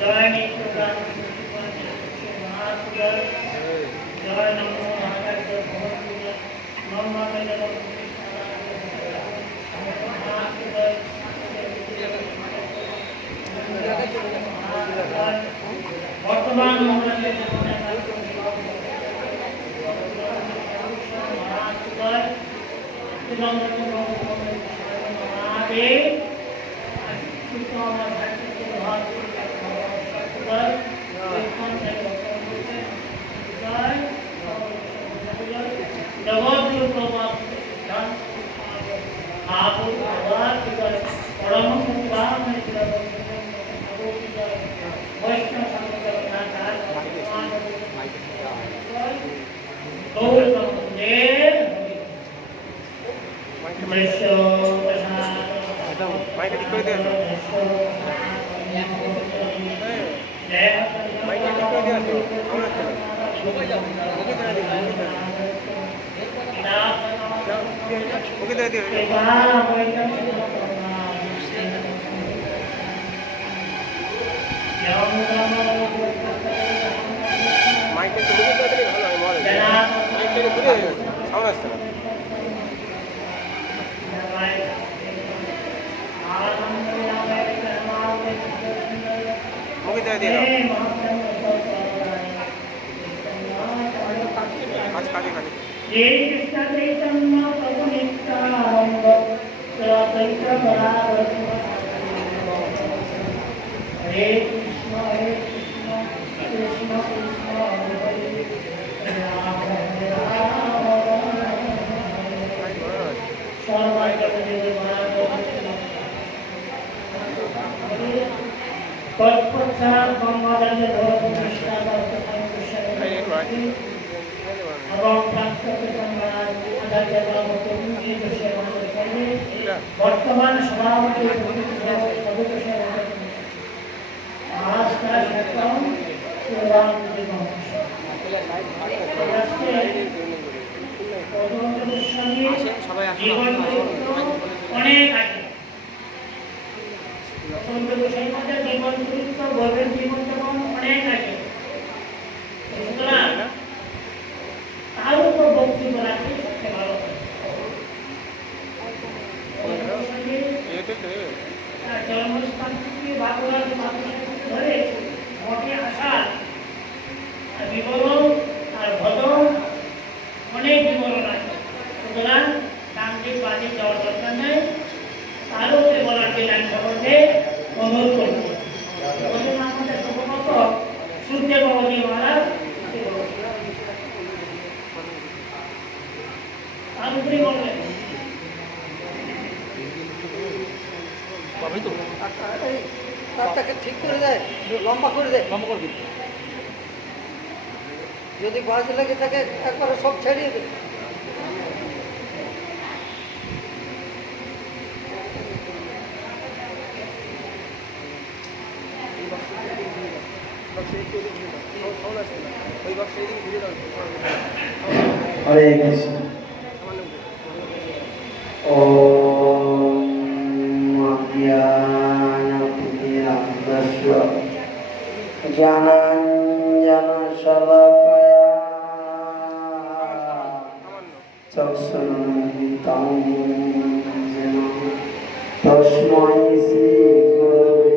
জয় নিত্যদান মহাপুজয় জয় নমো আচার্য ভগবদ্গীতা বর্তমান বর্তমান সভাপতি অনেক আছে জীবন চরিত্র গর্বের জীবন যেমন অনেক আছে তার উপর বক্তব্য রাখতে সবচেয়ে ভালো জন্মস্থান থেকে বাঁকুড়ার ধরে মঠে আসা বিবরণ আর ভজন অনেক বিবরণ আছে সুতরাং ডান দিক বাঁ দিক যাওয়ার দরকার নেই তার উপরে বলার দিন আমি সকলকে অনুরোধ করব আমাদের সম্ভবত সুখদেব বাবাজি মহারাজ তার উপরে বলবেন তারটাকে ঠিক করে দেয় লম্বা করে দেয় যদি বাজ লেগে থাকে একবারে সব ছাড়িয়ে দেয় হরে কৃষ্ণ জ্ঞানাঞ্জনশলাকয়া চক্ষুরুন্মিলিতং যেন তস্मै শ্রীগুরবে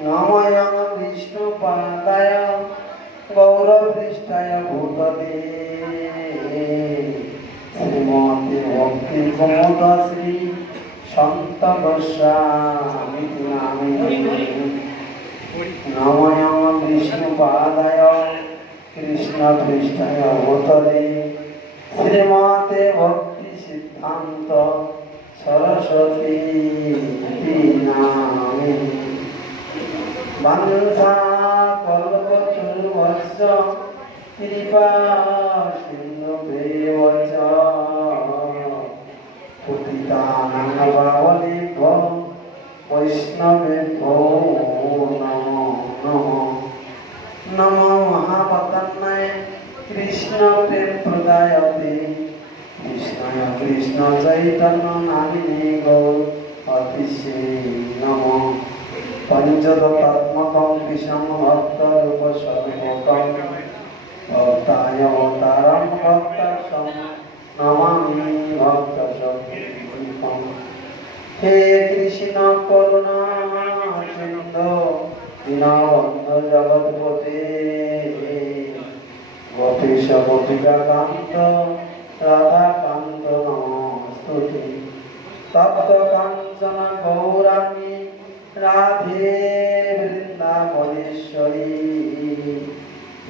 নমঃ নমঃ বিষ্ণুপাদায় গৌরপৃষ্ঠায় ভূতলে শ্রীমতে ভক্তিপ্রমোদ শ্রী সন্ত গোস্বামী নামে নমঃ নমঃ বিষ্ণুপাদায় কৃষ্ণপৃষ্ঠায় ভূতলে শ্রীমতে ভক্তি সিদ্ধান্ত সরস্বতী নামে বংশা কল্পতরুভস্য কৃপা সিন্ধুভ্যেব চ পতিতানাং পাবনেভ্যো বৈষ্ণবেভ্যো নমো নমঃ নমো মহাপতন্ময়ে কৃষ্ণ প্রেম প্রদায়তে কৃষ্ণায় কৃষ্ণ চৈতন্য নামিনে গৌর अतिशे नमो पंचदत्तात्मकं विषं भक्तरूपस्वरूपकं भक्तावतारं भक्तसं नमामि भक्तसंकीर्तनं। हे कृष्ण करुणा सिंधु दीनबन्धु जगत्पते गोपीश गोपिकान्त राधाकान्त नमोस्तुते। तप्त कांचन गौरांगी राधे वृंदावनेश्वरी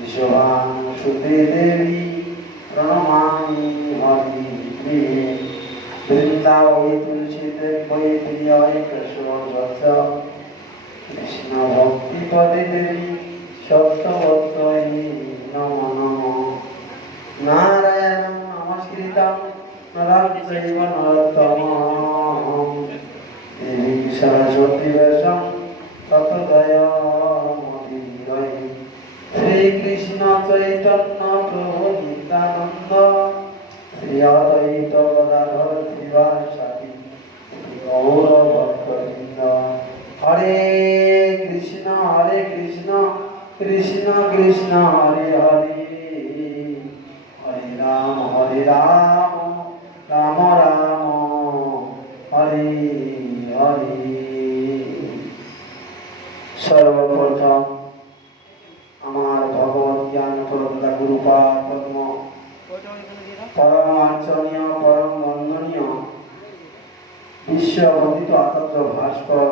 विश्वांशुते देवी प्रणमामि हरिप्रिये। वृंदावै तुलसी देवै प्रियाय कृष्णवत्स कृष्ण भक्ति पदे देवी सप्तवत्यै नमो नमः। नारायणं नमस्कृतं नरं चैव नरोत्तमं देवीं सरस्वतीं व्यासं ततो जयमुदीरये। श्रीकृष्ण चैतन्य प्रभु नित्यानंद श्री अद्वैत गदाधर श्रीवासादि गौर भक्तवृंद। हरे कृष्ण कृष्ण कृष्ण हरे हरे हरे राम राम राम हरे हरे। सर्वप्रथम আমার ভগবত জ্ঞান প্রদাতা গুরুপাদ পদ্ম পরম আচরণীয় পরম বন্দনীয় বিশ্ববন্দিত আচার্য ভাস্কর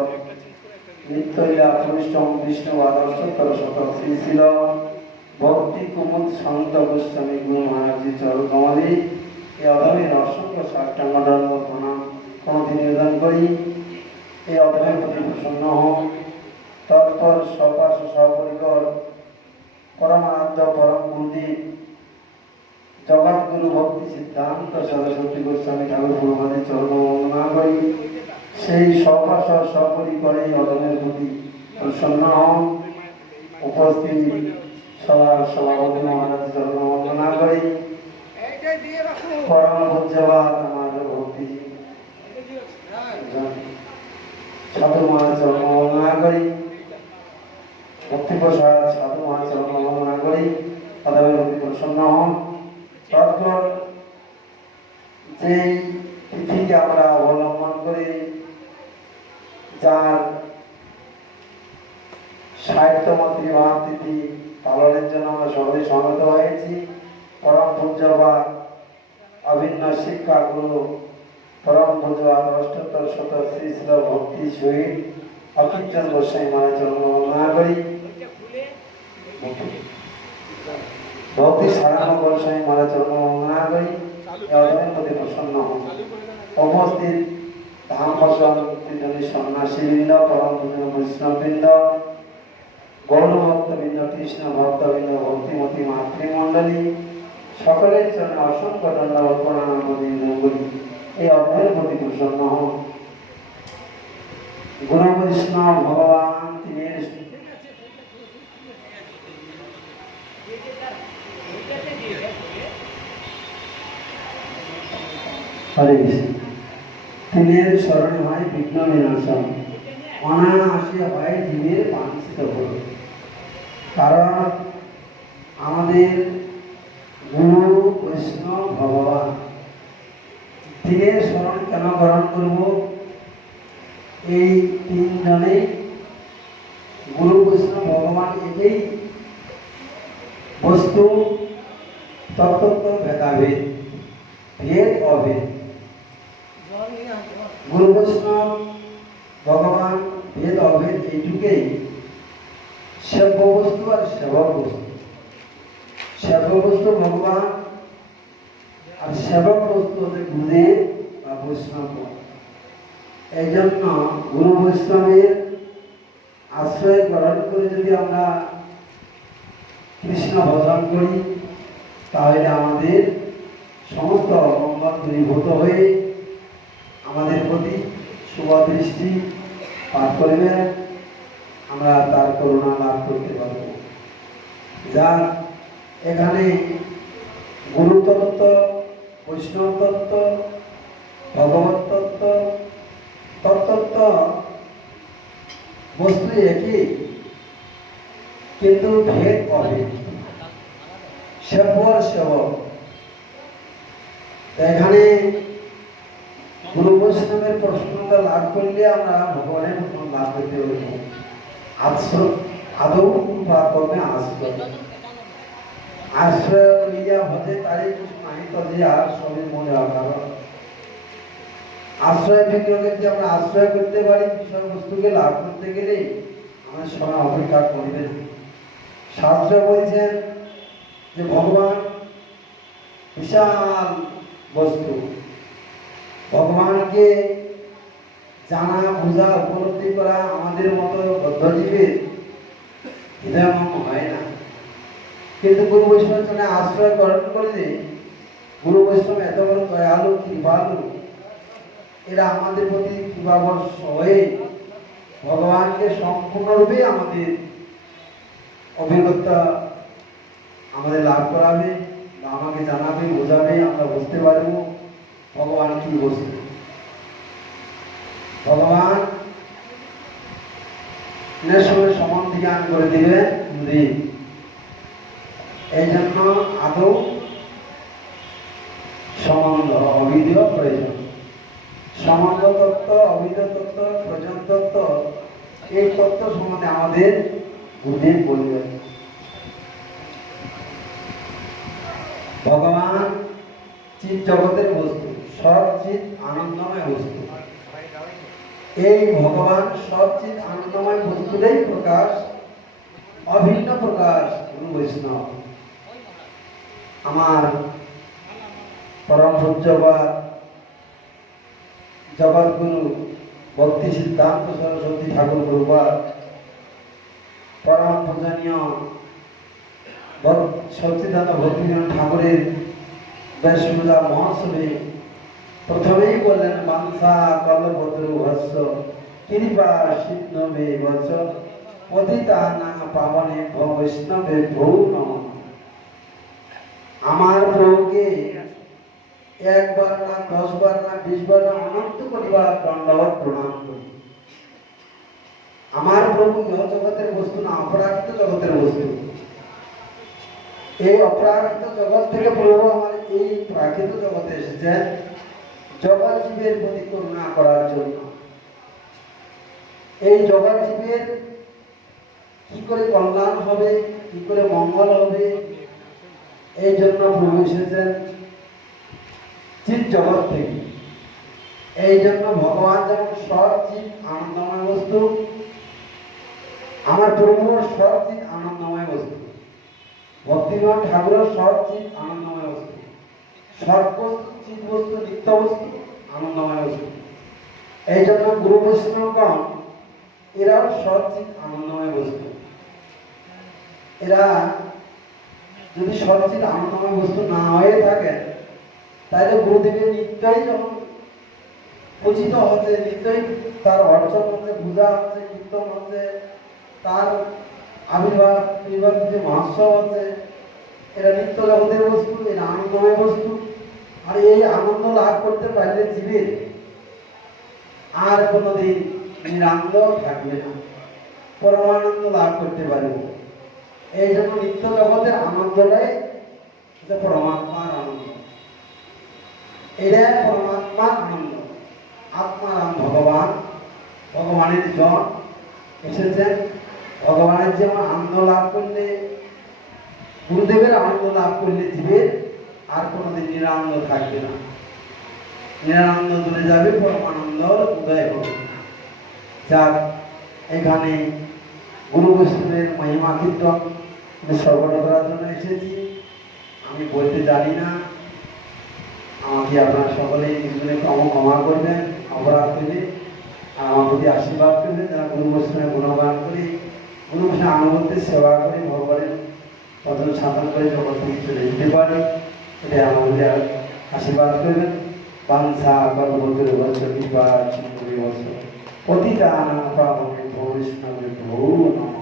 নিত্যলীলা পুরুষম বিষ্ণু আদর্শোত্তর শতক শ্রী শিল ভক্তি কুমুদ সন্ত গোস্বামী গুরু মহারাজজি চরণকমলে এই অধমের অসংখ্য সাষ্টাঙ্গদণ্ড প্রণাম কোনটি নিবেদন করি। এই অধমের প্রতি প্রসন্ন হোক। তৎপর সপার্শ্ব সপরিকর পরমানন্দ পরম গুরুদেব জগৎগুরু ভক্তি সিদ্ধান্ত সরস্বতী গোস্বামী ঠাকুর প্রভুপাদের চরণ বন্দনা করি। সেই সপার্শ্ব সপরিকরে অধমের প্রতি প্রসন্ন হন। উপস্থিত সবার সভাপতি মহারাজ চরণ বন্দনা করি। পরম পূজ্যবাদ আমাদের ভক্তি সাধু মহারাজ চরণ বন্দনা করি। ভক্তি প্রসাদ সাধু মহারাজ চরণ বন্দনা করি। অধমের প্রতি প্রসন্ন হন। তারপর যেই তিথিকে আমরা অবলম্বন করে যার ৬০তম ত্রিমাস তিথি পালনের জন্য আমরা সবাই সমবেত হয়েছি, পরম পূজ্যবাদ অভিন্ন শিক্ষা গুরু পরম পূজ্যবাদ অষ্টোত্তর শত শ্রী শ্রী ভক্তি সহিত অকিঞ্চন গোস্বামী মহারাজ চরণ বন্দনা করি। ভক্তি সারায়ণ গোস্বামী মহারাজ চরণ বন্দনা করি। অধমের প্রতি প্রসন্ন হন। উপস্থিত ধাম বসন তীর্থনী সন্ন্যাসীবৃন্দ পরম পূজ্য বৈষ্ণববৃন্দ গৌর ভক্তবৃন্দ কৃষ্ণ ভক্তবৃন্দ ভক্তিমতী মাতৃমণ্ডলী সকলের চরণে অসংখ্য দণ্ডবত প্রণাম করি। এই অধমের প্রতি প্রসন্ন হন। গুরু বৈষ্ণব ভগবান তিনি হরে কৃষ্ণ তিনের স্মরণে হয় বিঘ্ন বিনাশন, অনায়াসে হয় জীবের বাঞ্ছিত ফল। কারণ আমাদের গুরু বৈষ্ণব ভগবান তিনের স্মরণ কেন গ্রহণ করব? এই তিনজনে গুরু বৈষ্ণব ভগবান একেই বস্তু তত্ত্ব ভেদাভেদ ভেদ অভেদ। গুরু বৈষ্ণব ভগবান ভেদ অভেদ এইটুকেই। সেব্য বস্তু আর সেবক বস্তু। সেব্য বস্তু ভগবান আর সেবক বস্তু হচ্ছে গুরুদেব বা বৈষ্ণব। এই জন্য গুরু বৈষ্ণবের আশ্রয় গ্রহণ করে যদি আমরা কৃষ্ণ ভজন করি তাহলে আমাদের সমস্ত অমঙ্গল দূরীভূত হয়ে আমাদের প্রতি শুভ দৃষ্টি পাঠ করবে, আমরা তার করুণা লাভ করতে পারব। যা এখানে গুরুতত্ত্ব, বৈষ্ণব তত্ত্ব, ভগবত তত্ত্ব, তত্ত্ব বস্তু একই, কিন্তু ভেদ অভেদ, সেবর সেবক। এখানে গুরু বৈষ্ণবের প্রশ্নটা লাভ করলে আমরা ভগবানের প্রশ্ন লাভ করতে পারব। আদৌ কৃপা কর্মে আশ্রয়, আশ্রয় লইয়া ভজে তারই কৃষ্ণ আহিত যে আর সবে মনে কারণ আশ্রয় বিগ্রহকে যদি আমরা আশ্রয় করতে পারি, বিষয় বস্তুকে লাভ করতে গেলে আমাদের সময় অপেক্ষা করিবে না। শাস্ত্র বলছেন যে ভগবান বিশাল বস্তু, ভগবানকে জানা বোঝা উপলব্ধি করা আমাদের মতো বদ্ধজীবীর হৃদয়মম হয় না। কিন্তু গুরু বৈষ্ণব আশ্রয় গ্রহণ করলে গুরু বৈষ্ণব এত বড় দয়ালু কৃপালু, এরা আমাদের প্রতি কৃপাবর্ষ হয়ে ভগবানকে সম্পূর্ণরূপে আমাদের অভিজ্ঞতা আমাদের লাভ করাবে, বা আমাকে জানাবে, বোঝাবে, আমরা বুঝতে পারবো ভগবান কি বস্তু। ভগবান সঙ্গে সম্বন্ধ জ্ঞান করে দিবেন। এই জন্য আদৌ সম্বন্ধ অবিধ প্রয়োজন। সম্বন্ধ তত্ত্ব, অবিধ তত্ত্ব, প্রয়োজন তত্ত্ব, এই তত্ত্ব সম্বন্ধে আমাদের বুদ্ধি বলবেন। ভগবান চিৎ জগতের বস্তু, সব চিৎ আনন্দময় বস্তু। এই ভগবান সব চিৎ আনন্দময় বস্তুরই প্রকাশ, অভিন্ন প্রকাশ গুরু বৈষ্ণব। আমার পরম পূজ্যপাদ জগৎগুরু ভক্তি সিদ্ধান্ত সরস্বতী ঠাকুর প্রভুপাদ, পরম পূজনীয় সচ্চিদানন্দ ভক্তিবিনোদ ঠাকুরের ব্যাসপূজা মহোৎসবে প্রথমেই বললেন বাংসা কল্পতরু ভস্য কৃপা সিদ্ধবে বচ পতিতানাং পাবনে বৈষ্ণবে ভৌ নমঃ। আমার প্রভুকে একবার না 10 বার না 20 বার না অনন্ত পরিবার দণ্ডবত প্রণাম করি। আমার প্রভু ইহ জগতের বস্তু না, অপরাকৃত জগতের বস্তু। এই অপরাকৃত জগৎ থেকে প্রভু আমার এই প্রাকৃত জগতে এসেছেন জগৎ জীবের প্রতি করুণা করার জন্য। এই জগৎ জীবের কি করে কল্যাণ হবে, কি করে মঙ্গল হবে, এই জন্য প্রভু এসেছেন চিৎ জগৎ থেকে। এই জন্য ভগবান যেমন সব চিৎ আনন্দময় বস্তু, আমার প্রভু সব চিৎ আনন্দময় বস্তু, ভক্তিবিনোদ ঠাকুরের সব চিৎ আনন্দময় বস্তু, সব বস্তু চিৎ বস্তু, নিত্য বস্তু, আনন্দময় বস্তু। এই জন্য গুরু বৈষ্ণবগণ এরাও সব চিৎ আনন্দময় বস্তু। এরা যদি সব চিৎ আনন্দময় বস্তু না হয়ে থাকে, তাহলে গুরুদেবের নিত্যই যখন পূজিত হচ্ছে, নিত্যই তার অর্চন হচ্ছে, পূজা হচ্ছে, কীর্তন হচ্ছে, তার আবির্ভাব যে মহোৎসব হচ্ছে, এরা নিত্য জগতের বস্তু, এরা আনন্দময় বস্তু। আর এই আনন্দ লাভ করতে পারলে জীবের আর কোনোদিন নিরানন্দ থাকবে না, পরমানন্দ লাভ করতে পারব। এই জন্য নিত্য জগতের আনন্দটাই পরমাত্মার আনন্দ। এটা পরমাত্মার আনন্দ। আত্মারাম ভগবান, ভগবানের জন এসেছেন। ভগবানের যেমন আনন্দ লাভ করলে, গুরুদেবের আনন্দ লাভ করলে জীবের আর কোনোদিন নিরানন্দ থাকবে না, নিরানন্দ দূরে যাবে, পরমানন্দ উদয় হবে। যাক, এখানে গুরু বৈষ্ণবের মহিমা কীর্তন শ্রবণ করার জন্য এসেছি। আমি বলতে জানি না, আমাকে আপনারা সকলেই নিজনে ক্ষমা করবেন, অপরাধ করলে আর আমার প্রতি আশীর্বাদ করবেন। যারা গুরু বৈষ্ণবের গুণগান করে, গুরু বৈষ্ণব আনুগত্যের সেবা করে, ভগবানের পদন সাধন করে জগৎ থেকে চলে যেতে পারে, এটা আমাদের আশীর্বাদ করবেন। বাঞ্ছা কল্পতরু ভস্য কৃপা সিন্ধু ভস্য পতিতানাং পাবনে বৈষ্ণবে ভো নমঃ।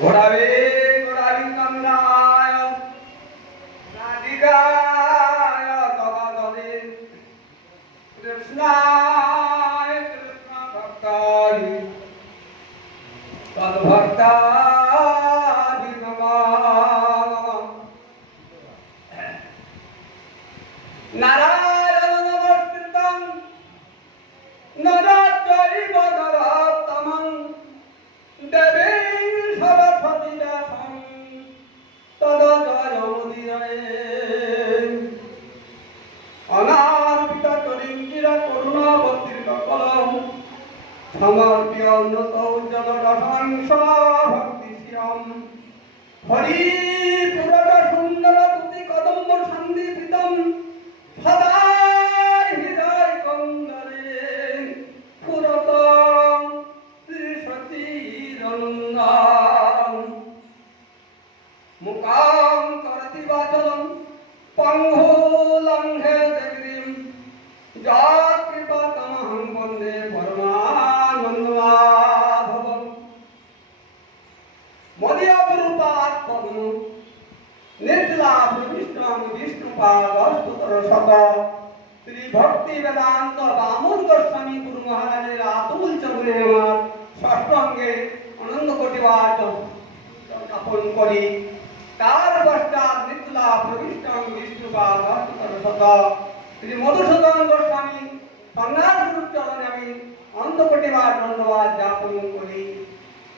ঘোরাবে ঘোরাবি কামনায় রাধিকায় তবাদলে কৃষ্ণায় কৃষ্ণ ভক্তায় তদ্ভক্তায় নারায়ণ নমস্কৃতং নরচৈব নরোত্তমং দেবীং সরস্বতী দাসং তদজয়মুদীরয়ে অনার্পিত কলিঙ্গিরা করুণাবতীর্ণ কলম সমর্প্যনত জলরসংস ভক্তিশ্রিয়ম হরি পুরট সুন্দর তুতি কদম্ব সন্দীপিতম সদা হৃদয় কন্দরে পুরত শ্রী সতীরনন্দন মুকাম করতি বাচলম পঙ্গুলঙ্ঘে দেবীম যৎ কৃপাতমহং বন্দে পরমানন্দমাধবম মদীয় গুরুপাদ পদ্ম নির্জলাভ বিষ্ণুং বিষ্ণুপাদস্তোত্র শত শ্রী ভক্তি বেদান্ত বামন গোস্বামী গুরু মহারাজের আতুল চরণে আমার ষষ্ঠঙ্গে আনন্দ কোটিবার জ্ঞাপন করি। তার পশ্চাৎ নির্জলাভ বিষ্ণুং বিষ্ণুপাদস্তোত্র শত শ্রী মধুসূদন গোস্বামী সন্ন্যাস গুরুর চরণে আমি অনন্ত কোটিবার ধন্যবাদ জ্ঞাপন করি।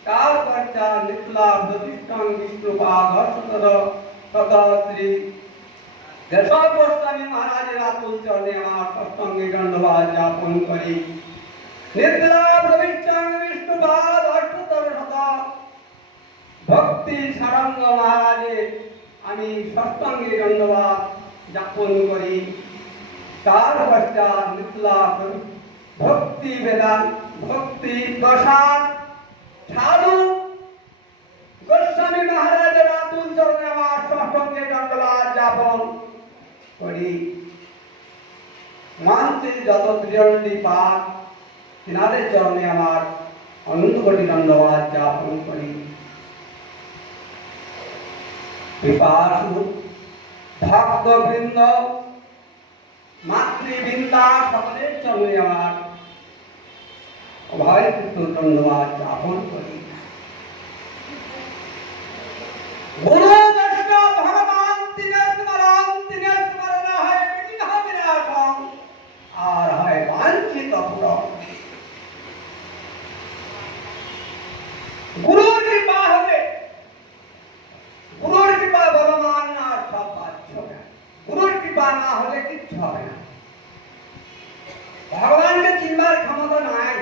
তার পশ্চাৎ নির্জলাভ বিষ্ণুং বিষ্ণুপাদস্তোত্র শত শ্রী কেশব গোস্বামী মহারাজের আতুল চরণে আমার সৎসঙ্গে ধন্যবাদ জ্ঞাপন করি। নির্জলাভ বিষ্ণুং বিষ্ণুপাদস্তোত্র শত ভক্তি সারঙ্গ মহারাজের আমি সৎসঙ্গে ধন্যবাদ জ্ঞাপন করি। তার পশ্চাৎ নির্জলাভ ভক্তি বেদান্ত ভক্তি প্রসাদ সাধু গোস্বামী মহারাজের আতুল চরণে আমার সৎসঙ্গে ধন্যবাদ জ্ঞাপন করি। মঞ্চে যত ত্রিদণ্ডী পাঠ তিনাদের চরণে আমার অনন্ত কোটি ধন্যবাদ জ্ঞাপন করি। পিপাসু ভক্তবৃন্দ মাতৃবৃন্দা সকলের চরণে আমার অভয়কৃত ধন্যবাদ জ্ঞাপন করি। গুরু বৈষ্ণব ভগবান তিনের স্মরণ হয় বিঘ্ন বিনাশং আর হয় বাঞ্ছিত পূরণ। গুরুর কৃপা হবে, গুরুর কৃপা ভগবান না সব পাচ্ছ না, গুরুর কৃপা না হলে কিচ্ছু হবে না। ভগবানকে চিনবার ক্ষমতা নাই।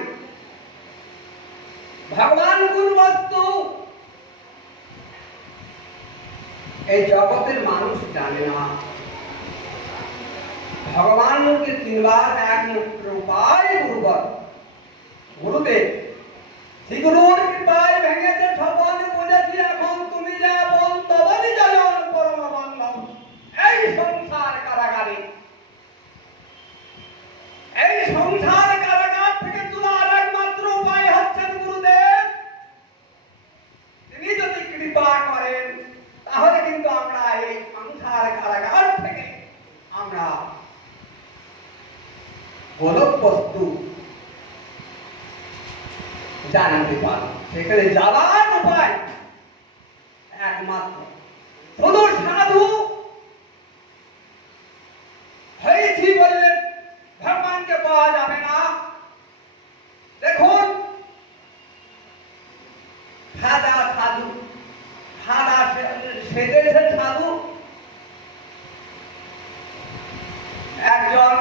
ভগবান কোন বস্তু এই জগতের মানুষ জানে না। ভগবানকে চিনবার একমাত্র উপায় গুরুদেব। শ্রী গুরুর কৃপায় ভেঙেছে সবাই বুঝেছি। এখন তুমি যা বল তবনি জয়ন পরম বান্ধব। এই সংসার কারাগারে, এই সংসার কারাগার থেকে তোলার একমাত্র উপায় হচ্ছেন গুরুদেব। তিনি যদি কৃপা করেন তাহলে কিন্তু আমরা এই সংসার কারাগার থেকে আমরা গোলক বস্তু জানতে পারি। সেখানে যাওয়ার উপায় একমাত্র শুধু সাধু হয়েছি বললে ভগবানকে পাওয়া যাবে না। দেখুন সাধু সেজেছে সাধু। একজন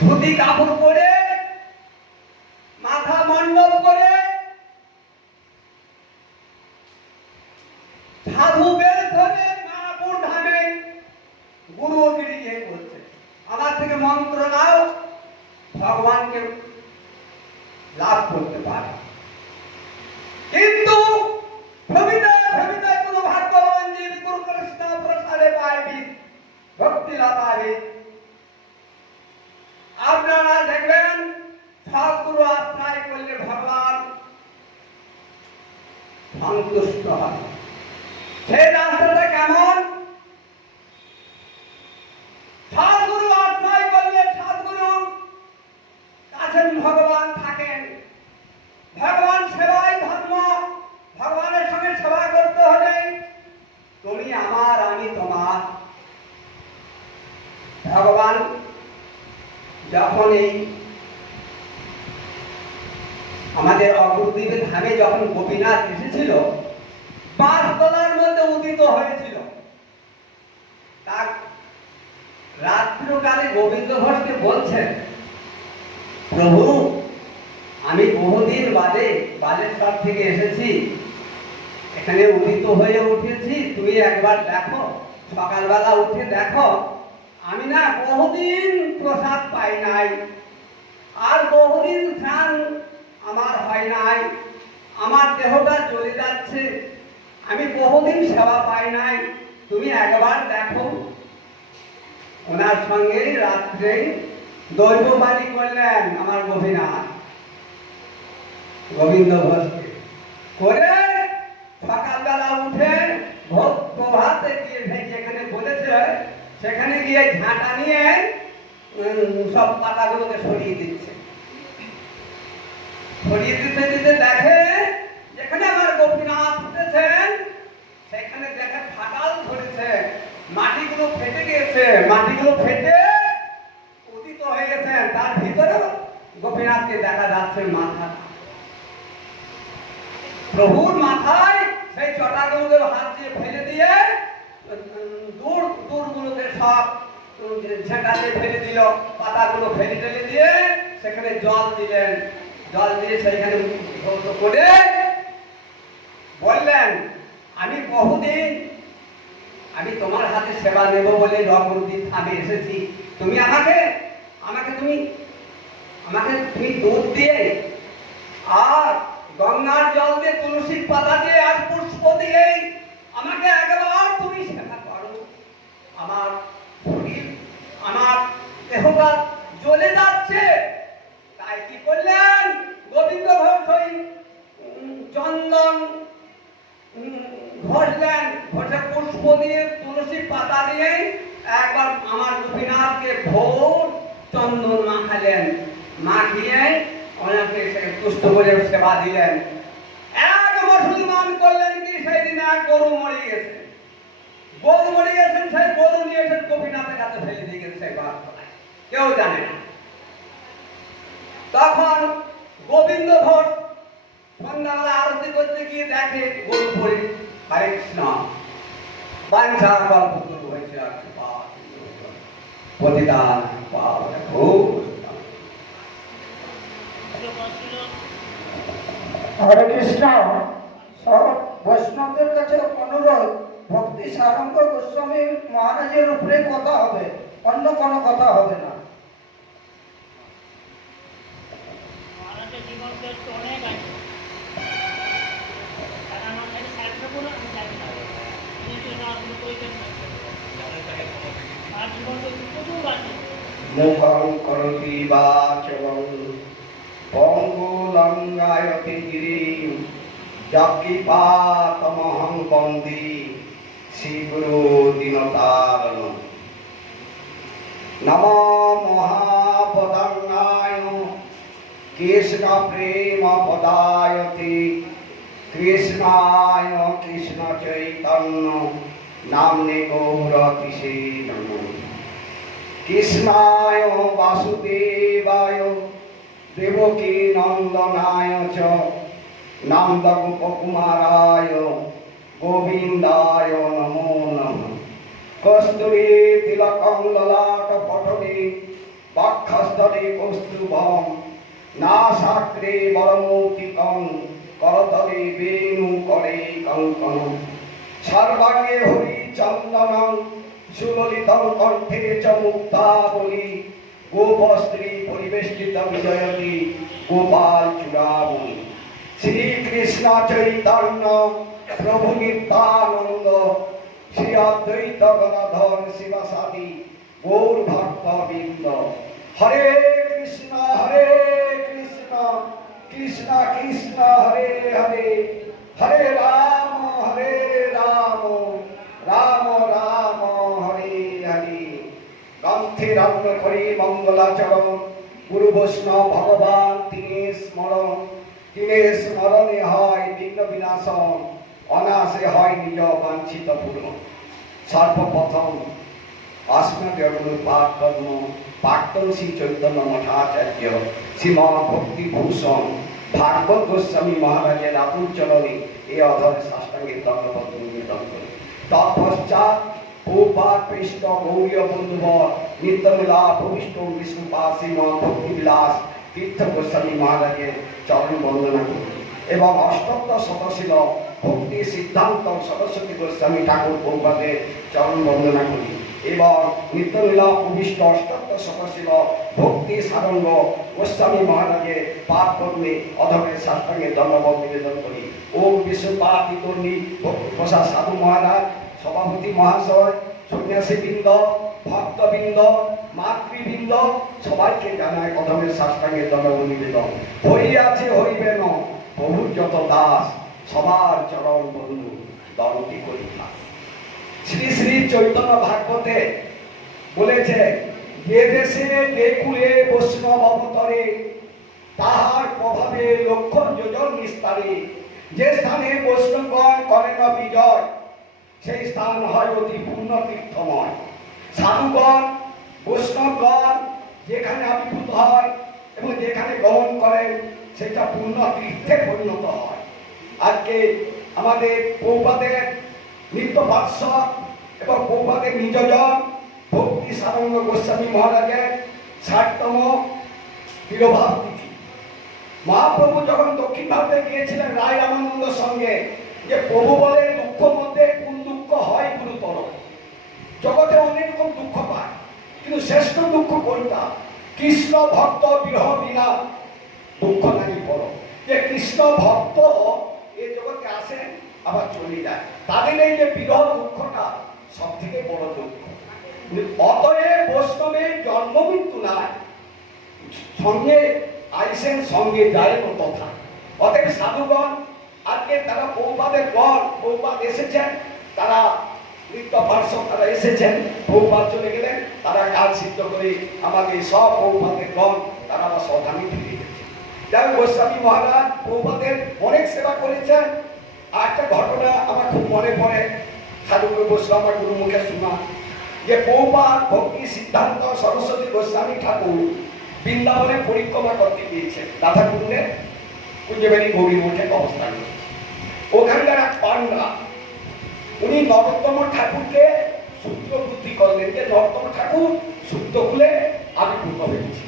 ধুতি কাপড় পরে মাথা মণ্ডপ করে সাধু বেল ধরে মায়াপুর ধামে গুরুগিরি করছে। আমার থেকে মন্ত্র নাও, ভগবানকে লাভ করতে পারে। কিন্তু ভবিতে কোন ভাগ্যবান জীব গুরু কৃষ্ণ প্রসাদে পাইবি ভক্তি লাভাবি। আপনারা দেখবেন সদ্গুরু আশ্রয় করলে ভগবান সন্তুষ্ট হয়। সেই রাস্তাটা কেমন? সদ্গুরু আশ্রয় করলে সদ্গুরুর কাছে ভগবান থাকেন। ভগবান সেবাই ধর্ম। ভগবানের সঙ্গে সেবা করতে হলে তুমি আমার, আমি তোমার। ভগবান যখন এই আমাদের অগ্রদ্বীপে ধামে যখন গোপীনাথ এসেছিল, 5 তলার মধ্যে উদিত হয়েছিল। তার রাত্রিকালে গোবিন্দ ঘোষকে বলছেন, প্রভু আমি বহুদিন বাদে বালেশ্বর থেকে এসেছি, এখানে উদিত হয়ে উঠেছি, তুমি একবার দেখো, সকালবেলা উঠে দেখো, আমি না বহুদিন প্রসাদ পাই নাই, আর বহুদিন স্নান আমার হয় নাই, আমার দেহটা চলে যাচ্ছে, আমি বহুদিন সেবা পাই নাই, তুমি একবার দেখো। ওনার সঙ্গে রাত্রে দৈববাণী করলেন আমার গোপীনাথ গোবিন্দ ঘোষকে করে, সকালবেলা উঠে ভোগ প্রভাতে গিয়ে যেখানে বলেছে সেখানে গিয়ে ঝাঁটা নিয়ে সব পাতাগুলোকে সরিয়ে দিচ্ছে। সরিয়ে দিতে দিতে দেখে যেখানে আমার গোপীনাথ উঠেছেন সেখানে দেখে ফাটাল ধরেছে, মাটিগুলো ফেটে গিয়েছে, মাটিগুলো ফেটে উদিত হয়ে গেছে। তার ভিতরে গোপীনাথকে দেখা যাচ্ছে মাথা। প্রভুর মাথায় সেই চটাগুলোকে হাত দিয়ে ফেলে দিয়ে দূরগুলোকে সব ঝেঁটাতে ফেলে দিল, পাতাগুলো ফেলে টেলে দিয়ে সেখানে জল দিলেন। জল দিয়ে সেইখানে করে বললেন, আমি বহুদিন আমি তোমার হাতে সেবা নেব বলে অগ্রদ্বীপ ধামে এসেছি, তুমি আমাকে তুমি দুধ দিয়ে আর গঙ্গার জল দিয়ে, তুলসীর পাতা দিয়ে আর পুষ্প দিয়ে আমাকে একবার তুমি সেবা করো। আমার শরীর, আমার দেহটা জ্বলে যাচ্ছে। তাই কি করলেন গোবিন্দ ঘোষ, ওই চন্দন ঘষলেন, ঘষে পুষ্প দিয়ে তুলসী পাতা দিয়ে একবার আমার গোপীনাথকে ভোর চন্দন মাখালেন, মাখিয়ে ওনাকে তুষ্ট করে সেবা দিলেন। এক মুসলমান করলেন কি, সেই দিন এক গরু মরে গেছে, সেই গরু নিয়ে এসে গোপীনাথের কাছে ফেলে দিয়ে গেছে, সেই বাচ্চাটায় কেউ জানে না। তখন গোবিন্দ ঘোষ সন্ধ্যাবেলা আরতি করতে গিয়ে দেখে গরু পড়ে। হরে কৃষ্ণ, বাঞ্ছা কল্পতরু হয়েছে পতিতান পাবন ভূ। হরে কৃষ্ণ। সব বৈষ্ণবদের কাছে অনুরোধ, ভক্তি সারঙ্গ গোস্বামী মহারাজের উপরে কথা হবে, অন্য কোনো কথা হবে না। মহারাজের জীবন তো অনেক আছে, তারা আমাদের সাহায্য করুন, আমি জানি না আপনি কইবেন না, আর জীবন তো প্রচুর আছে। মুখং করোতি বাচলং পঙ্গুলঙ্গায়তি গিরিম যৎকৃপাতমহং বন্দে শ্রীগুরু দীনতারণং। নমো মহাপদাঙ্গায় কৃষ্ণ প্রেম পদায়তে কৃষ্ণায় কৃষ্ণ চৈতন্য নাম্নে গৌরতিষে নমঃ। কৃষ্ণায় বাসুদেবায় দেবকী নন্দনায় চ নন্দগোপকুমারায় গোবিন্দায় নমো নমঃ। কস্তুরী তিলকং ললাট পটলে বক্ষস্থলে কৌস্তুভম নাসাগ্রে বরমৌক্তিকং করতলে বেণু করে কঙ্কণম। সর্বাঙ্গে হরি চন্দনং সুললিতং কণ্ঠে চ মুক্তাবলী গোপস্ত্রী পরিবেষ্টিত বিজয়তী গোপাল চূড়ামণি। শ্রীকৃষ্ণ চৈতন্য প্রভু নিত্যানন্দ শ্রী অদ্বৈত গদাধর শিবাসাদি গৌর ভক্তবৃন্দ। হরে কৃষ্ণ কৃষ্ণ কৃষ্ণ হরে হরে হরে রাম রাম রাম হরে হরে। গ্রন্থে রত্ন করি মঙ্গলাচরণ, গুরু বৈষ্ণব ভগবান তিনি স্মরণে হয় বিঘ্ন বিনাশন, অনাসে হয় নিজ বাঞ্ছিত পূরণ। সর্বপ্রথম अस्मद्गुरुपाद पद्म प्राक्तन श्री चैतन्य मठाचार्य श्रीमान भक्तिभूषण भागवत गोस्वामी महाराजेर आतुर चरणे ए अधर साष्टांगे दंडवत निवेदन करी। तत्पश्चात पूर्वाद पृष्ठ गौरीय बंधुवर नित्यलीला भूमिष्ठ विष्णुपाद श्रीमान भक्तिविलास तीर्थ गोस्वामी महाराजेर चरण वंदना करी एवं अष्टोत्तर शतशील भक्ति सिद्धांत सरस्वती गोस्वामी ठाकुर प्रभुपादेर चरण वंदना करी एवं नित्यलीला भूमिष्ठ अष्टोत्तर शतशील भक्ति सारंग गोस्वामी महाराजेर पाद पद्मे अधमे साष्टांगे दंडवत निवेदन करी। ओम विश्वपाद वितरणी भक्ति प्रसाद साधु महाराज सभापति महाशय सन्यासीबृंद भक्तबृंद मातृबृंद सबाइके जानाय अधमे साष्टांगे दंडवत निवेदन। हइयाছে হইবে না বহু যত দাস সবার চরণ বন্ধু দণ্ডি করি দাস। শ্রী শ্রী চৈতন্য ভাগবতে বলেছে, যে দেশে যে কুলে বৈষ্ণব অবতরে তাহার প্রভাবে লক্ষ যোজন নিস্তারে, যে স্থানে বৈষ্ণবগণ করেন বিজয় সেই স্থান হয় অতি পূর্ণ তীর্থময়। সাধুগণ বৈষ্ণবগণ যেখানে আবির্ভূত হয় এবং যেখানে গমন করেন সেটা পূর্ণ তীর্থে পরিণত হয়। আজকে আমাদের প্রভুপাদের নিত্য পার্শ্বদ এবং প্রভুপাদের নিজজন ভক্তি সারঙ্গ গোস্বামী মহারাজের ৬০তম তিরোভাব তিথি। মহাপ্রভু যখন দক্ষিণ ভারতে গিয়েছিলেন রায় রামানন্দের সঙ্গে, যে প্রভু বলেন দুঃখ মধ্যে কোন দুঃখ হয় গুরুতর। জগতে অনেক রকম দুঃখ পায়, কিন্তু শ্রেষ্ঠ দুঃখ কোনটা? কৃষ্ণ ভক্ত বিরহ বিনা দুঃখ নাই বড়। যে কৃষ্ণ ভক্ত এই জগতে আসেন আবার চলে যায়, তাদের এই যে বিরহ দুঃখটা সব থেকে বড় দুঃখ। অতএব বৈষ্ণবের জন্ম মৃত্যু নাই, সঙ্গে আইসেন সঙ্গে যায় তথা। অতএব সাধুগণ আজকে তারা প্রভুপাদের গণ, প্রভুপাদ এসেছেন, তারা নিত্য পার্শ্বদ তারা এসেছেন, প্রভুপাদ চলে গেলেন, তারা কাজ সিদ্ধ করে আমাদের সব প্রভুপাদের গণ তারা আবার স্বধামে ফিরে গেছে। যাই গোস্বামী মহারাজ প্রভুপাদের অনেক সেবা করেছেন। আর একটা ঘটনা আমার খুব মনে পড়ে, সাধু গোস্বামী আমার গুরু মুখে শোনা, যে প্রভুপাদ ভক্তি সিদ্ধান্ত সরস্বতী গোস্বামী ঠাকুর বৃন্দাবনে পরিক্রমা করতে গিয়েছেন। রাধাকুণ্ডে কুঞ্জবেণী গৌরী মঠে অবস্থান। ওখানকার এক পান্ডা উনি নরোত্তম ঠাকুরকে সূত্র বুদ্ধি করলেন যে নরোত্তম ঠাকুর সূত্রকুলে আবির্ভূত হয়েছে।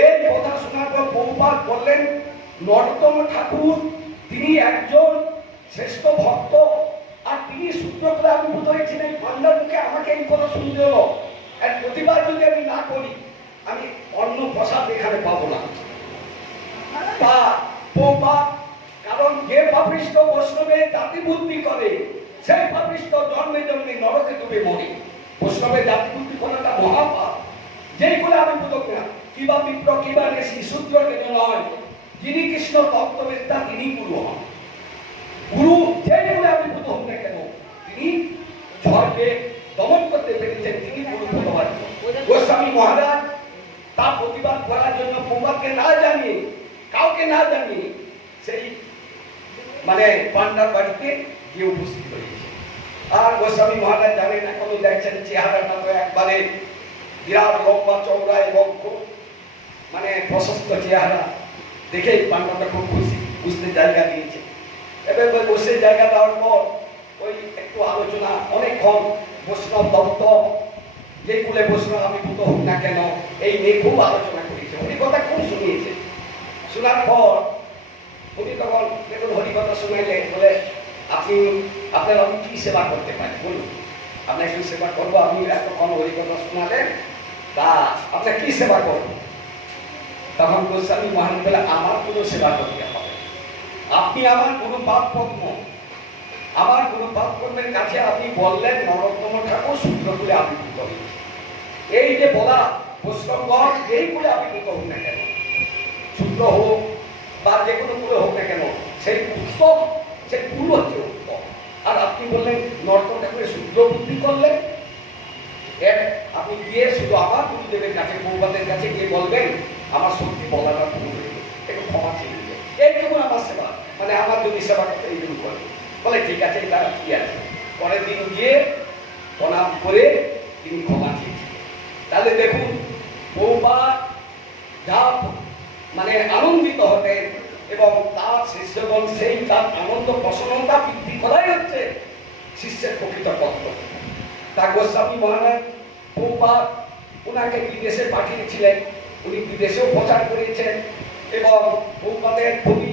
এই কথা শোনার পর প্রভুপাদ বললেন, নরোত্তম ঠাকুর তিনি একজন শ্রেষ্ঠ ভক্ত, আর তিনি সূত্রকুলে আবির্ভূত হয়েছিলেন। পান্ডার মুখে আমাকে এই কথা শুনতে হলো, আর প্রতিবার যদি আমি না করি আমি অন্য প্রসাদ এখানে পাবো না। তা প্রভুপাদ, কারণ যে পাপিষ্ঠ বৈষ্ণবে জাতি বুদ্ধি করে সেই পাপিষ্ঠ জন্মে জন্মে নরকে ডুবে মরে। বৈষ্ণবে জাতি বুদ্ধি করাটা মহাপাপ। যেই করে আবির্ভূত না কিবা বিপ্র কিবা ঋষি সূত্র কেন নয়, যিনি কৃষ্ণ তত্ত্ববেত্তা তিনি গুরু হন। গুরু যেই করে আবির্ভূত হোক না কেন, তিনি ঝড়কে দমন করতে পেরেছেন, তিনি গুরু ভগবান। গোস্বামী মহারাজ তার প্রতিবাদ করার জন্য প্রভুপাদকে না জানিয়ে, কাউকে না জানিয়ে সেই পান্ডার বাড়িতে গিয়ে উপস্থিত হয়েছে। আর গোস্বামী মহারাজ জানেন, এখনো দেখছেন চেহারাটা তো একবারে বিরাট লম্বা চওড়া এবং খুব প্রশস্ত চেহারা। দেখেই পান্ডাটা খুব খুশি, বুঝতে জায়গা দিয়েছে। এবার বসে জায়গা দেওয়ার পর ওই একটু আলোচনা অনেকক্ষণ বৈষ্ণব দত্ত যে কুলে বৈষ্ণব আবির্ভূত হোক না কেন এই নিয়ে খুব আলোচনা করেছে, উনি কথা খুব শুনিয়েছে। শোনার পর উনি তখন দেখুন হরিকথা শুনাইলে বলে, আপনার আমি কি সেবা করতে পারি বলুন, আপনার কি সেবা করবো? আমি এতক্ষণ হরিকথা শোনালেন, তা আপনার কি সেবা করবো? তখন গোস্বামী মহারাজ বলে, আমার কোনো সেবা করতে হবে, আপনি আমার গুরু পাদ পদ্ম, আমার গুরু পাদ পদ্মের কাছে আপনি বললেন নরোত্তম ঠাকুর সূত্রকুলে আবির্ভূত হয়েছে। এই যে বলা বৈষ্ণবগণ এই কুলে আবির্ভূত হোক না কেন, সূত্র হোক বা যে কোনো কুলে হোক না কেন, সেই উত্তম সে ভুল হচ্ছে উত্তম। আর আপনি বললেন নর্তনটা করে শুদ্ধ বুদ্ধি করলেন। আপনি গিয়ে শুধু আমার গুরুদেবের কাছে, বৌবাদের কাছে গিয়ে বলবেন আমার সত্যি বলাটা ভুল হয়ে একটু ক্ষমা চেয়ে দিলেন, এইটুকু আমার সেবা, মানে আমার যদি সেবা করতে এইটুকু করে বলে ঠিক আছে তারা কি আছে। পরের দিন গিয়ে প্রণাম করে তিনি ক্ষমা চেয়েছিলেন। তাহলে দেখুন বৌবা যা মানে আনন্দিত হতেন এবং তার শিষ্যগণ সেই তার আনন্দ প্রসন্নতা বৃদ্ধি করাই হচ্ছে শিষ্যের প্রকৃত কর্তব্য। তার গোস্বামী মহারাজ বহুবার ওনাকে বিদেশে পাঠিয়েছিলেন, উনি বিদেশেও প্রচার করেছেন এবং বহুপাদের খুবই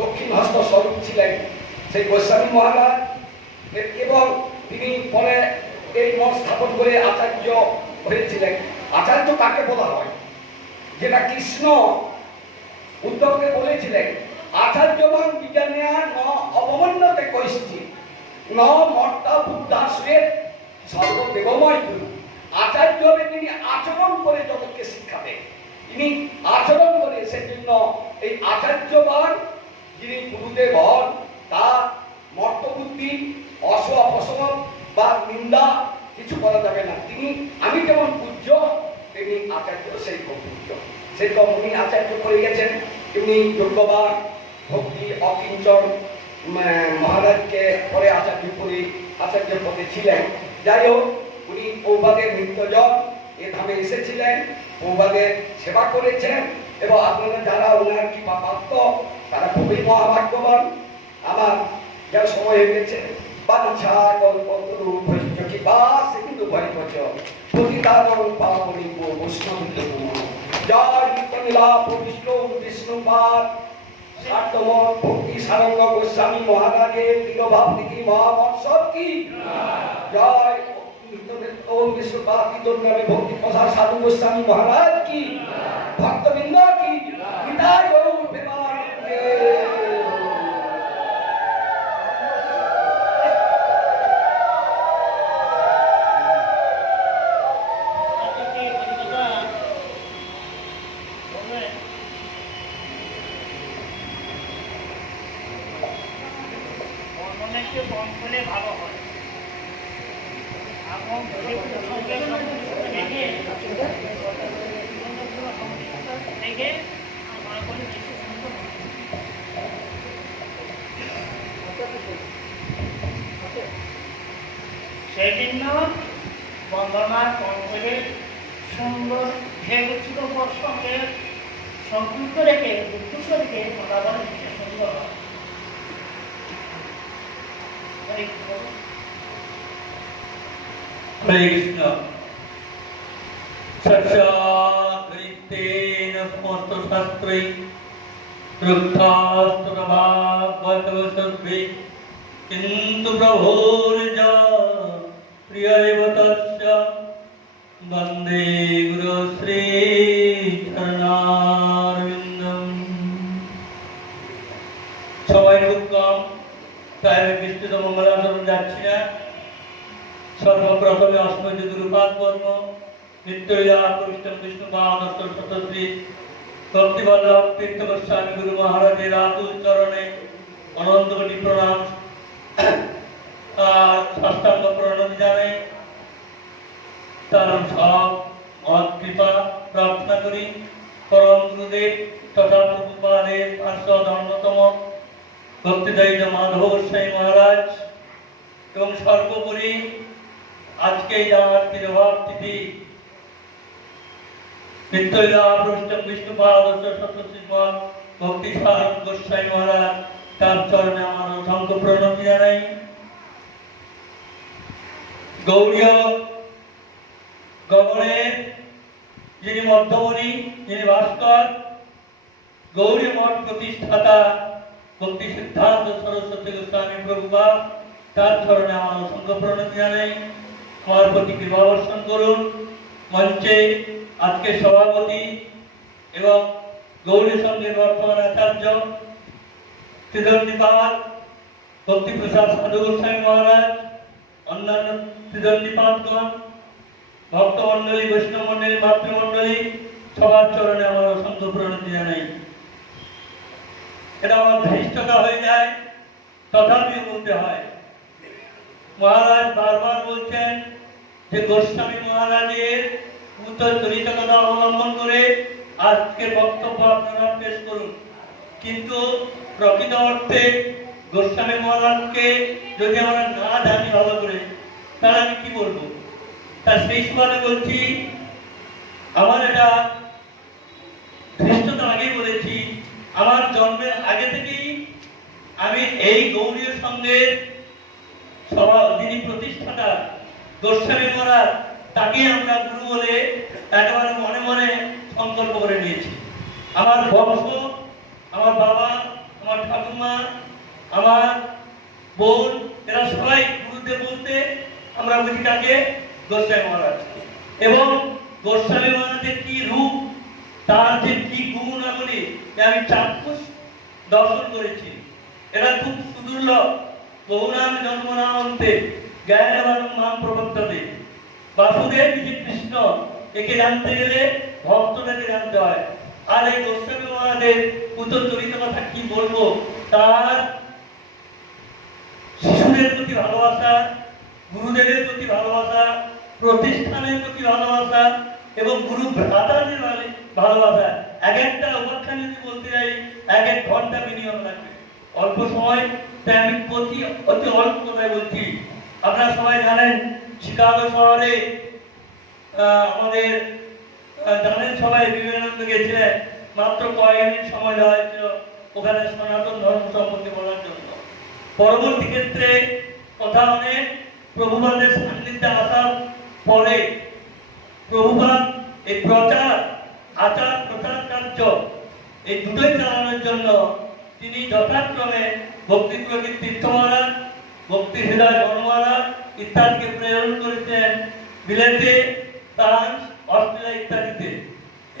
দক্ষিণ হস্ত স্বরূপ ছিলেন সেই গোস্বামী মহারাজ। এবং তিনি পরে এই মঠ স্থাপন করে আচার্য হয়েছিলেন। আচার্য কাকে বলা হয়? যেটা কৃষ্ণ উদ্ধবকে বলেছিলেন, আচার্যবান বিজ্ঞানিয়া ন অবমন্যতে কৈষ্ঠি ন মর্তা বুদ্ধাশ্রেত সর্বদেবময় গুরু। আচার্য হবে তিনি আচরণ করে জগৎকে শিক্ষা দেন, তিনি আচরণ করে। সেজন্য এই আচার্যবান যিনি গুরুদেব হন তার মর্তবুদ্ধি অপসম বা নিন্দা কিছু করা যাবে না। তিনি আমি যেমন পূজ্য তিনি আচার্য সেই পূজ্য, সেই তো উনি আচার্য করে গেছেন। তিনি যোগ্যবান ভক্তি অকিঞ্চন মহারাজকে পরে আচার্য করে আচার্য পদে ছিলেন। যাই হোক উনি পৌবাদের নিত্যজন এ ধামে এসেছিলেন, পৌবাদের সেবা করেছেন এবং আপনারা যারা ওনার কি পাত্র তারা খুবই মহাভাগ্যবান। আমার যা সময় হয়ে গেছে বাঞ্ছা কল্পতরু ভৈষ্য কি বা সিন্ধু ভৈবচ পতিতানং পাবনি বৈষ্ণব জয় নিত্যলীলা বিষ্ণু বিষ্ণুপাদ ষাটতম ভক্তি সারঙ্গ গোস্বামী মহারাজের দৃঢ়ভাব নীতি মহামৎসব কি জয়। ওম বিষ্ণুপাদ নামে ভক্তি প্রসাদ সাধু গোস্বামী মহারাজ কি ভক্তবৃন্দ কি নিতাই গৌর প্রেমানন্দে। ভালো হয় এখন দেখে আমার কোনো কিছু সেই জন্য বন্দনার কর্মে সুন্দর ভেবেছিল সঙ্গে সংযুক্ত রেখে উদ্যুক্ত রেখে বলাবল সুন্দর হয়। हरे कृष्ण सत्याग्रितेन समस्त शास्त्रै रुद्धास्तुरभागवतवसद्भि किन्तु प्रभोर्जा प्रियैव तस्य वन्दे गुरुश्री चरणारविन्दम्। সবাই খুব কম, তাই বিস্তৃত মঙ্গলাচরণ যাচ্ছি না। সর্বপ্রথমে অস্মৃত গুরুপাদ বর্ম নিত্যলীলা কৃষ্ণ বিষ্ণুপাদ শতশ্রী ভক্তিবল্লভ তীর্থ গোস্বামী গুরু মহারাজের আতুল চরণে অনন্ত কোটি প্রণাম আর সাষ্টাঙ্গ প্রণতি জানাই। তার সব মহৎ কৃপা প্রার্থনা করি। পরম গুরুদেব তথা প্রভুপাদের পার্শ্বদ অন্যতম ভক্তিদৈত মাধব গোস্বামী মহারাজ এবং সর্বোপরি আজকে যার তিরোভাব তিথি নিত্যলীলা বিষ্ণুপাদ শতশ্রী ভক্তি সারঙ্গ গোস্বামী মহারাজ তার চরণে আমার অসংখ্য প্রণতি জানাই। গৌড়ীয় গগনের যিনি মধ্যমণি, যিনি ভাস্কর, গৌরী মঠ প্রতিষ্ঠাতা ভক্তি সিদ্ধান্ত সরস্বতী গোস্বামী প্রভুপাদ তার চরণে আমার অসংখ্য প্রণতি জানাই। আমার প্রতি কৃপা বর্ষণ করুন। মঞ্চে আজকে সভাপতি এবং গৌরী সংঘের বর্তমান আচার্য ত্রিদণ্ডীপাদ ভক্তিপ্রসাদ সাধু গোস্বামী মহারাজ, অন্যান্য ত্রিদণ্ডীপাদগণ, ভক্তমণ্ডলী, বৈষ্ণব মণ্ডলী, মাতৃমণ্ডলী সবার চরণে আমার অসংখ্য প্রণতি জানাই। এটা আমার ধৃষ্টতা হয়ে যায় তথাপিও বলতে হয়। মহারাজ বারবার বলছেন যে গোস্বামী মহারাজের উত্তরচরিতকতা অবলম্বন করে আজকের বক্তব্য আপনারা পেশ করুন। কিন্তু প্রকৃত অর্থে গোস্বামী মহারাজকে যদি আমরা না জানি ভালো করে, তাহলে আমি কি বলবো? তা সেই সময় বলছি, আমার এটা ধৃষ্টতার আগেই বলেছি, আমার জন্মের আগে থেকেই আমি এই গৌড়ীয় সংঘের যিনি প্রতিষ্ঠাতা গোস্বামী মহারাজ, তাকে আমরা গুরু বলে একেবারে মনে মনে সংকল্প করে নিয়েছি। আমার বংশ, আমার বাবা, আমার ঠাকুমা, আমার বোন, এরা সবাই গুরুদেব বলতে আমরা বুঝি কাকে? গোস্বামী মহারাজ। এবং গোস্বামী মহারাজের কি রূপ, তার যে কি গুণাবলী আমি চাক্ষুষ দর্শন করেছি। এরা খুব সুদুর্লভ। বহুনাম জন্মনামন্তে জ্ঞানবান নাম প্রবর্ততে। বাসুদেব যে কৃষ্ণ, একে জানতে গেলে ভক্তটাকে জানতে হয়। আর এই গোস্বামী মহারাজের উত্তরচরিত কথা কি বলবো? তার শিশুদের প্রতি ভালোবাসা, গুরুদেবের প্রতি ভালোবাসা, প্রতিষ্ঠানের প্রতি ভালোবাসা এবং গুরু ভ্রাতাদের ভালোবাসা, এক একটা উপাখ্যান যদি বলতে যাই 1 ঘন্টা মিনিমাম লাগবে। অল্প সময়, তাই আমি অতি অল্প কথায় বলছি। আপনারা সবাই জানেন শিকাগো শহরে আমাদের জানেন সবাই বিবেকানন্দ গেছিলেন, মাত্র কয়েক মিনিট সময় দেওয়া হয়েছিল ওখানে সনাতন ধর্ম সম্পর্কে বলার জন্য। পরবর্তী ক্ষেত্রে কথা অনেক প্রভুপাদের সান্নিধ্যে আসার পরে প্রভুপাদ এই প্রচার, আচার প্রচার কার্য এই দুটোই চালানোর জন্য তিনি যথাক্রমে ভক্তি পুরোহিত তীর্থ মহারাজ, ভক্তি হৃদয় মহারাজ ইত্যাদিকে প্রেরণ করেছেন বিলেতে, ফ্রান্স, অস্ট্রেলিয়া ইত্যাদিতে।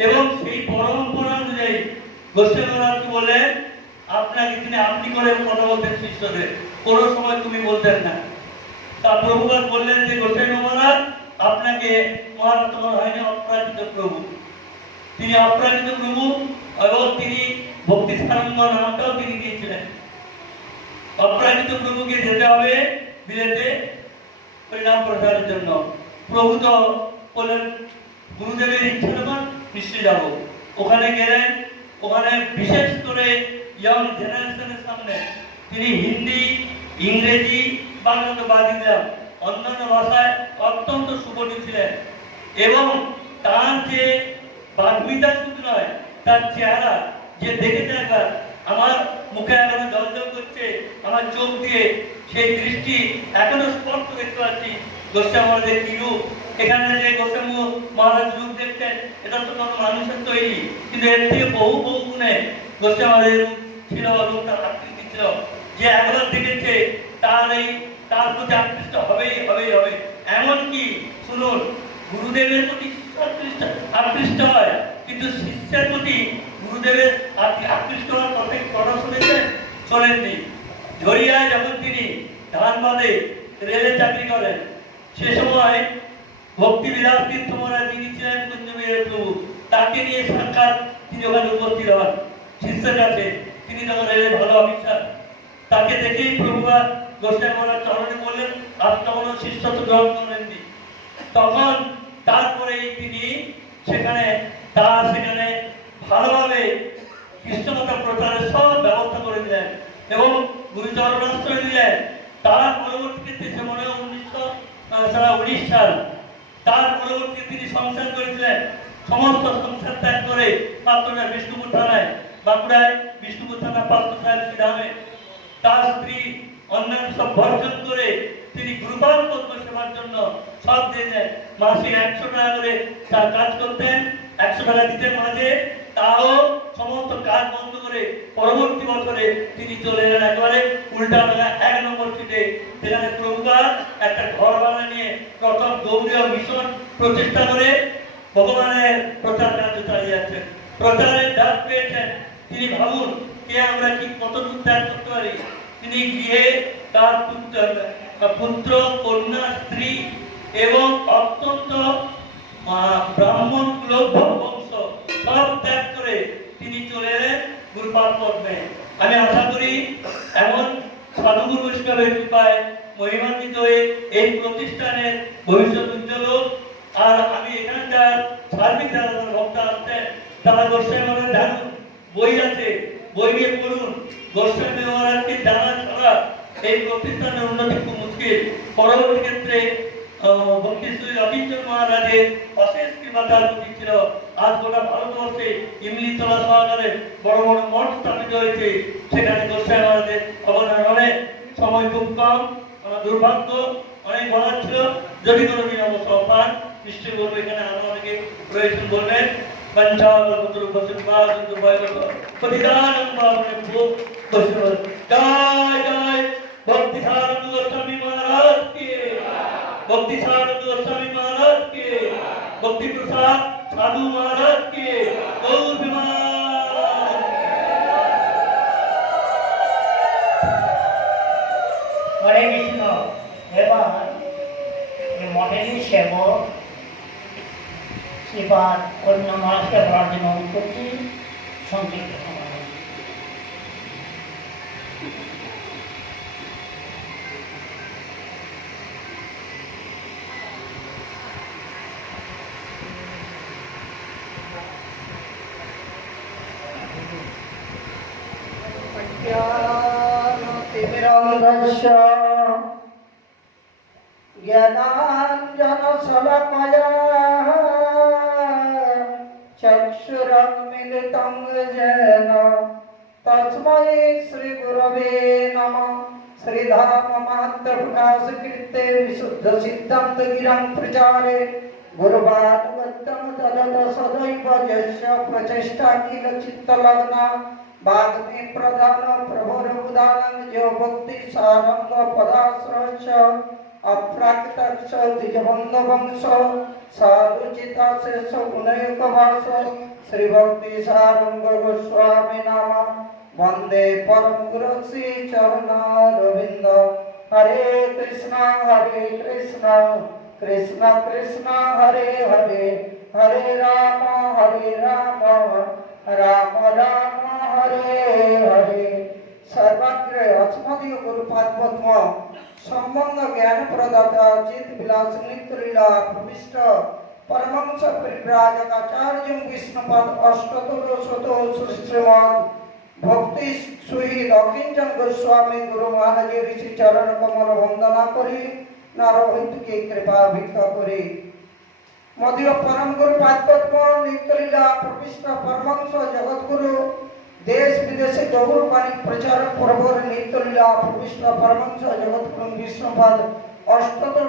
এবং সেই পরম্পরা অনুযায়ী গোস্বামী মহারাজ বললেন, আপনাকে তিনি আপনি করে কথা বলতেন শিষ্যদের, কোনো সময় তুমি বলতেন না। তা প্রভুপাদ বললেন যে গোস্বামী মহারাজ আপনাকে মহারাজ তোমার হয়নি অপরাজিত প্রভু। তিনি অপরাজিত প্রভু এবং তিনি ভক্তি সারঙ্গ নামটাও তিনি দিয়েছিলেন। অপরাজিত প্রভুকে যেতে হবে বিলেতে পরিণাম প্রচারের জন্য। প্রভু তো বললেন গুরুদেবের ইচ্ছা যখন নিশ্চয়ই যাব। ওখানে গেলেন, ওখানে বিশেষ করে ইয়ং জেনারেশনের সামনে তিনি হিন্দি, ইংরেজি, বাংলা তো বাদ দিলাম, অন্যান্য ভাষায় অত্যন্ত সুপরিচিত ছিলেন। এবং তার যে বাগ্মিতা শুধু নয়, তার চেহারা যে দেখেছে একবার, আমার মুখে এখনো জলজল করছে, আমার চোখ দিয়ে সেই দৃষ্টি এখনো স্পষ্ট দেখতে পাচ্ছি গোস্বামী মহারাজের কি রূপ। এখানে যে গোস্বামী মহারাজ রূপ দেখছেন, এটা তো কোনো মানুষের তৈরি, কিন্তু এর থেকে বহু বহু গুণে গোস্বামী মহারাজের রূপ ছিল এবং তার আকৃতি ছিল। যে একবার দেখেছে তার প্রতি আকৃষ্ট হবেই হবে। এমনকি শুনুন, গুরুদেবের প্রতি আকৃষ্ট হয়, কিন্তু শিষ্যের প্রতি গুরুদেবের আকৃষ্ট হওয়ার কথা শুনেছেন? শোনেননি। ঝরিয়ায় যখন তিনি ধানবাদে রেলে চাকরি করেন, সে সময় ভক্তি বিলাস তীর্থ মহারাজ যিনি ছিলেন কুঞ্জবীরের প্রভু, তাকে নিয়ে সাক্ষাৎ তিনি ওখানে উপস্থিত হন শিষ্যের কাছে। তিনি তখন রেলে ভালো অফিসার। তাকে দেখেই প্রভুপাদ গোস্বামী মহারাজ চরণে বললেন, আর তখনও শিষ্যত্ব গ্রহণ করেননি। তখন তারপরেই তিনি সেখানে ভালোভাবে কৃষ্ণকথা প্রচারের সব ব্যবস্থা করে দিলেন এবং গুরুচরণাশ্রয় দিলেন। তার পরবর্তীতে সে মনে হয় 1919 সাল, তার পরবর্তীতে তিনি সংসার করেছিলেন। সমস্ত সংসার ত্যাগ করে পাত্রটা বিষ্ণুপুর থানায়, বাঁকুড়ায় বিষ্ণুপুর থানা পাত্র সাহেব শ্রীরামে তার স্ত্রী অন্যান্য সব বর্জন করে তিনি গুরুপাল পদ্ম সেবার জন্য সব দিয়েছেন। মাসিক 100 টাকা করে তার কাজ করতেন, 100 টাকা দিতেন মাঝে, তাও সমস্ত কাজ বন্ধ করে পরবর্তী বছরে তিনি চলে এলেন একেবারে উল্টা বেলা 1 নম্বর সিটে, সেখানে প্রভুপাদ একটা ঘর বানা নিয়ে প্রথম গৌড়ীয় মিশন প্রতিষ্ঠা করে ভগবানের প্রচার কার্য চালিয়ে যাচ্ছেন। প্রচারের ডাক পেয়েছেন তিনি। ভাবুন কে আমরা কি কতটুকু ত্যাগ করতে পারি। তিনি গৃহে তার পুত্র, কন্যা, স্ত্রী এবং অত্যন্ত ব্রাহ্মণ বংশ সব ত্যাগ করে তিনি চলে এলেন গুরুপাদ পদ্মে। আমি আশা করি এমন সাধুগুরু বৈষ্ণবের কৃপায় মহিমান্বিত হয়ে এই প্রতিষ্ঠানের ভবিষ্যৎ উজ্জ্বল হোক। আর আমি এখানকার সার্বিক যারা ভক্ত আসছেন তারা গোস্বামী মহারাজ জানুন, বই আছে, বই নিয়ে পড়ুন। গোস্বামী মহারাজকে জানা ছাড়া এই প্রতিষ্ঠানের উন্নতি খুব মুশকিল। পরবর্তী ক্ষেত্রে ভক্তি শ্রী রবীন্দ্র মহারাজের অশেষ কৃপা তার প্রতি ছিল। আজ গোটা ভারতবর্ষে ইমলিতলা সহকারে বড় বড় মঠ স্থাপিত হয়েছে, সেখানে গোস্বামী মহারাজের অবদান অনেক। সময় খুব কম, আমার দুর্ভাগ্য, অনেক বলার ছিল। যদি কোনোদিন অবসর পান নিশ্চয়ই বলবো, এখানে আরো অনেকে রয়েছেন বলবেন। জয় জয় ভক্তি সারঙ্গ গোস্বামী মহারাজ কে, ভক্তি সারঙ্গ গোস্বামী মহারাজ কে, ভক্তি প্রসাদ সাধু মহারাজ কে, গৌর বিমান। হরে কৃষ্ণ। এবার মঠেরই সেবক শ্রীপাদ অন্য মহারাজকে বলার জন্য অনুরোধ করছি। সংক্ষিপ্ত সময় ज्ञानतिमिरन्धस्य ज्ञानाञ्जनशलाकया चक्षुरुन्मिलितं येन तस्मै श्रीगुरवे नमः। श्रीधाममात्रप्रकाशकृते विशुद्धसिद्धान्तगिरं प्रचारे गुरुवानुगत्यं तदत सदैव यस्य प्रचेष्टा किल चित्तलग्ना बाग्मे प्रधान प्रभुर्बुधानं जो भक्ति सारंग पदाश्रयश्च अप्राकृतश्च द्विजबन्धवंश सारुचिता शेष गुणयुगवास श्री भक्ति सारंग गोस्वामी नाम वंदे परम गुरु श्री चरणारविंद। हरे कृष्ण कृष्ण कृष्ण हरे हरे, हरे राम राम राम हरे हरे। सर्वत्र अस्मदीय गुरुपाद पद्म संबंध ज्ञान प्रदाता चित विलास नित्य लीला प्रविष्ट परमहंस परिव्राजक आचार्य विष्णुपद अष्टोत्तर श्रीमद् भक्ति सुहृद अकिंचन गोस्वामी गुरु महाराज ऋषि चरण कमल वंदना करी नारहित की कृपा भिक्षा करी। मध्य परम गुरु पाद पद्म नित्य लीला प्रविष्ट परमहंस जगत गुरु देश विदेश गौर वाणी प्रचारक प्रभुर नित्य लीला प्रविष्ट परमहंस जगत गुरु विष्णुपद अष्टोत्तर